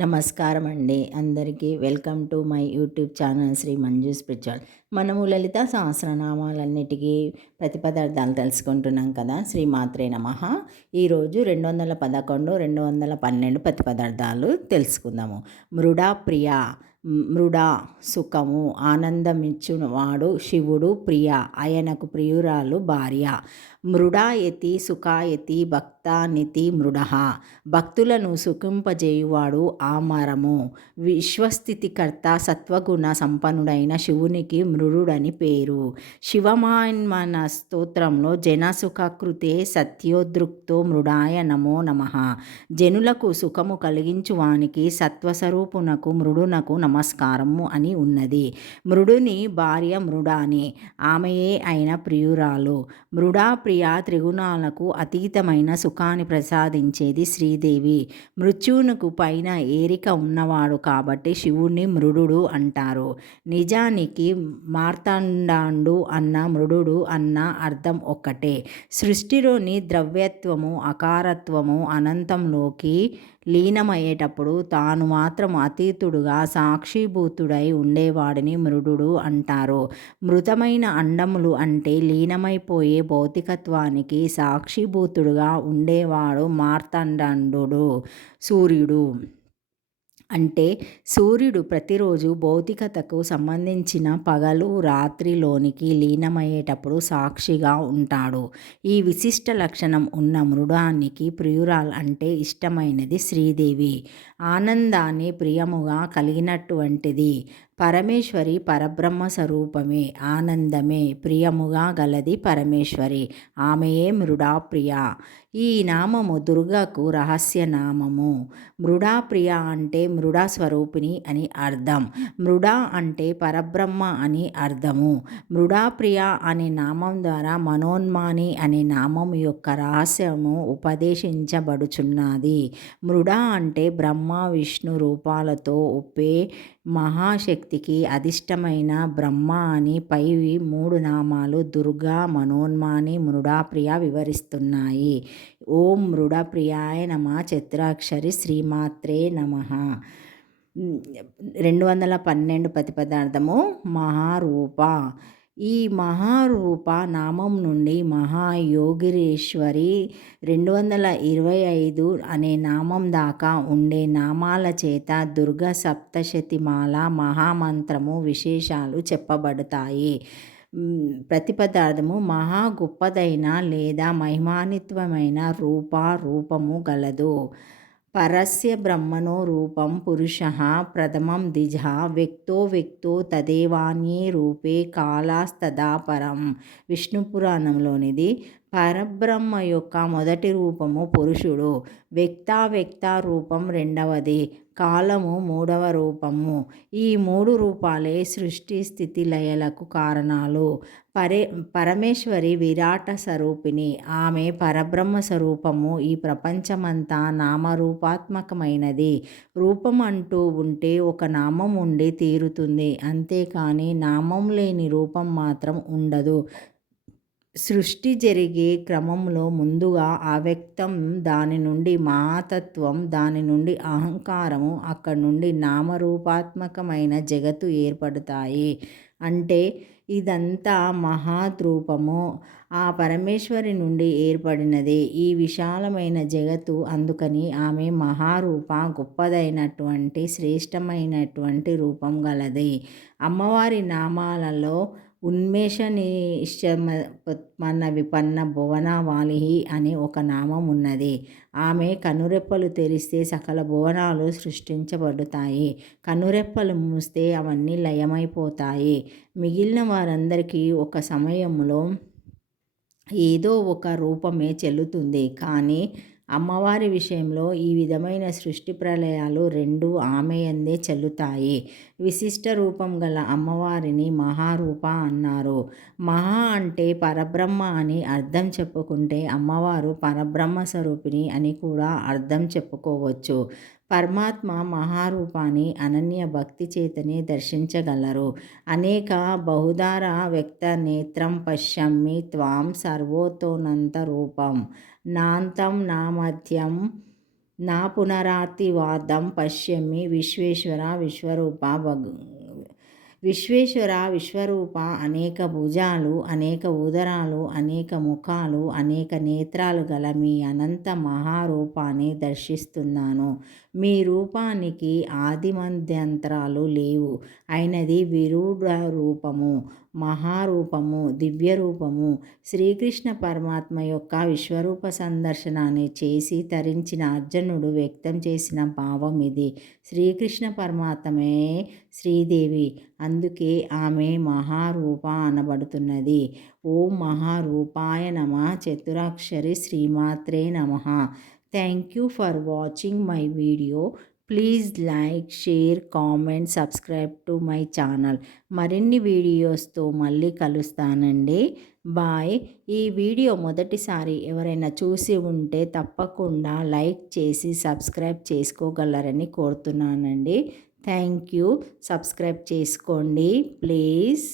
నమస్కారం అండి అందరికీ. Welcome to my YouTube channel Shri Manju spiritual. మనము లలిత సహస్రనామాలన్నిటికీ ప్రతిపదార్థాలు తెలుసుకుంటున్నాం కదా. శ్రీ మాత్రే నమః. ఈరోజు 211 212 ప్రతిపదార్థాలు తెలుసుకుందాము. మృడా ప్రియ, మృడ సుఖము ఆనందమిచ్చువాడు శివుడు. ప్రియ ఆయనకు ప్రియురాలు భార్య. మృడాయతి సుఖాయతి భక్తానితి మృడ, భక్తులను సుఖింపజేయువాడు ఆమరము. విశ్వస్థితికర్త సత్వగుణ సంపన్నుడైన శివునికి మృడుడని పేరు. శివమాన్మన స్తోత్రంలో జనసుఖకృతే సత్యోదృక్తో మృడాయ నమో నమః. జనులకు సుఖము కలిగించువానికి సత్వస్వరూపునకు మృడునకు నమస్కారము అని ఉన్నది. మృడుని భార్య మృడాని, ఆమెయే అయిన ప్రియురాలు. మృడా ప్రియ త్రిగుణాలకు అతీతమైన సుఖాన్ని ప్రసాదించేది శ్రీదేవి. మృత్యువునకు పైన ఏరిక ఉన్నవాడు కాబట్టి శివుణ్ణి మృడు అంటారు. నిజానికి మార్తాండాండు అన్న మృడు అన్న అర్థం ఒక్కటే. సృష్టిలోని ద్రవ్యత్వము అకారత్వము అనంతంలోకి లీనమయ్యేటప్పుడు తాను మాత్రం అతీతుడుగా సాక్షిభూతుడై ఉండేవాడిని మృడు అంటారు. మృతమైన అండములు అంటే లీనమైపోయే భౌతికత్వానికి సాక్షిభూతుడుగా ఉండేవాడు మార్తాండాండు. సూర్యుడు అంటే సూర్యుడు ప్రతిరోజు భౌతికతకు సంబంధించిన పగలు రాత్రిలోనికి లీనమయ్యేటప్పుడు సాక్షిగా ఉంటాడు. ఈ విశిష్ట లక్షణం ఉన్న మృడానికి ప్రియురాలు అంటే ఇష్టమైనది శ్రీదేవి. ఆనందాన్ని ప్రియముగా కలిగినటువంటిది. పరమేశ్వరి పరబ్రహ్మ స్వరూపమే. ఆనందమే ప్రియముగా గలది పరమేశ్వరి. ఆమెయే మృడా ప్రియ. ఈ నామము దుర్గకు రహస్య నామము. మృడా ప్రియ అంటే మృడా స్వరూపిణి అని అర్థం. మృడా అంటే పరబ్రహ్మ అని అర్థము. మృడా ప్రియ అనే నామం ద్వారా మనోన్మాని అనే నామం యొక్క రహస్యము ఉపదేశించబడుచున్నది. మృడా అంటే బ్రహ్మ విష్ణు రూపాలతో ఒప్పే మహాశక్తికి అధిష్టమైన బ్రహ్మ అని పైవి 3 నామాలు దుర్గా మనోన్మాని మృడాప్రియ వివరిస్తున్నాయి. ఓం మృడప్రియాయ నమః. చతురాక్షరి శ్రీమాత్రే నమః. 212 ప్రతిపదార్థము మహారూప. ఈ మహారూప నామం నుండి మహాయోగిరేశ్వరి 225 అనే నామం దాకా ఉండే నామాల చేత దుర్గా సప్తశతిమాల మహామంత్రము విశేషాలు చెప్పబడతాయి. ప్రతిపదార్థము మహా గొప్పదైన లేదా మహిమాన్వితమైన రూపము గలదు. పరస్య బ్రహ్మణో రూపం పురుషః ప్రథమం ద్విజః వ్యక్తో తదేవాన్యే రూపే కాలాస్తదా పరం. విష్ణు పురాణంలోనిది. పరబ్రహ్మ యొక్క మొదటి రూపము పురుషుడు, వ్యక్త రూపం రెండవది, కాలము మూడవ రూపము. ఈ 3 రూపాలే సృష్టి స్థితి లయలకు కారణాలు. పరమేశ్వరి విరాట స్వరూపిణి. ఆమె పరబ్రహ్మ స్వరూపము. ఈ ప్రపంచమంతా నామరూపాత్మకమైనది. రూపం అంటూ ఉంటే ఒక నామం ఉండి తీరుతుంది. అంతేకాని నామం లేని రూపం మాత్రం ఉండదు. సృష్టి జరిగే క్రమంలో ముందుగా అవ్యక్తం, దాని నుండి మహాతత్వం, దాని నుండి అహంకారము, అక్కడి నుండి నామరూపాత్మకమైన జగత్తు ఏర్పడతాయి. అంటే ఇదంతా మహాద్రూపము ఆ పరమేశ్వరి నుండి ఏర్పడినదే ఈ విశాలమైన జగత్తు. అందుకని ఆమె మహారూప, గొప్పదైనటువంటి శ్రేష్టమైనటువంటి రూపం గలది. అమ్మవారి నామాలలో ఉన్మేష నిశమన విపన్న భువన వాలిహి అనే ఒక నామం ఉన్నది. ఆమె కనురెప్పలు తెరిస్తే సకల భువనాలు సృష్టించబడతాయి. కనురెప్పలు మూస్తే అవన్నీ లయమైపోతాయి. మిగిలిన వారందరికీ ఒక సమయంలో ఏదో ఒక రూపమే చెల్లుతుంది. కానీ అమ్మవారి విషయంలో ఈ విధమైన సృష్టి ప్రళయాలు 2 ఆమె యందే చెల్లుతాయి. విశిష్ట రూపం గల అమ్మవారిని మహారూప అన్నారు. మహా అంటే పరబ్రహ్మ అని అర్థం చెప్పుకుంటే అమ్మవారు పరబ్రహ్మ స్వరూపిణి అని కూడా అర్థం చెప్పుకోవచ్చు. పరమాత్మ మహారూపాన్ని అనన్య భక్తి చేతనే దర్శించగలరు. అనేక బహుధార వ్యక్త నేత్రం పశ్యామి త్వాం సర్వతోనంత రూపం నాంతం నా మధ్యం నా పునరాతివాదం పశ్యమి విశ్వేశ్వర విశ్వరూప విశ్వేశ్వర విశ్వరూప అనేక భుజాలు, అనేక ఉదరాలు, అనేక ముఖాలు, అనేక నేత్రాలు గల మీ అనంత మహారూపాన్ని దర్శిస్తున్నాను. మీ రూపానికి ఆదిమధ్యంతరాలు లేవు. అయినది విరూఢ రూపము, మహారూపము, దివ్య రూపము. శ్రీకృష్ణ పరమాత్మ యొక్క విశ్వరూప సందర్శనాన్ని చేసి తరించిన అర్జునుడు వ్యక్తం చేసిన భావం ఇది. శ్రీకృష్ణ పరమాత్మే శ్రీదేవి, అందుకే ఆమె మహారూప అనబడుతున్నది. ఓం మహారూపాయ నమః. చతురాక్షరి శ్రీమాత్రే నమః. Thank you for watching my video. Please like, share, comment, subscribe to my channel. మరిన్ని వీడియోస్తో మళ్ళీ కలుస్తానండి. బాయ్. ఈ వీడియో మొదటిసారి ఎవరైనా చూసి ఉంటే తప్పకుండా లైక్ చేసి సబ్స్క్రైబ్ చేసుకోగలరని కోరుతున్నానండి. Thank you. సబ్స్క్రైబ్ చేసుకోండి ప్లీజ్.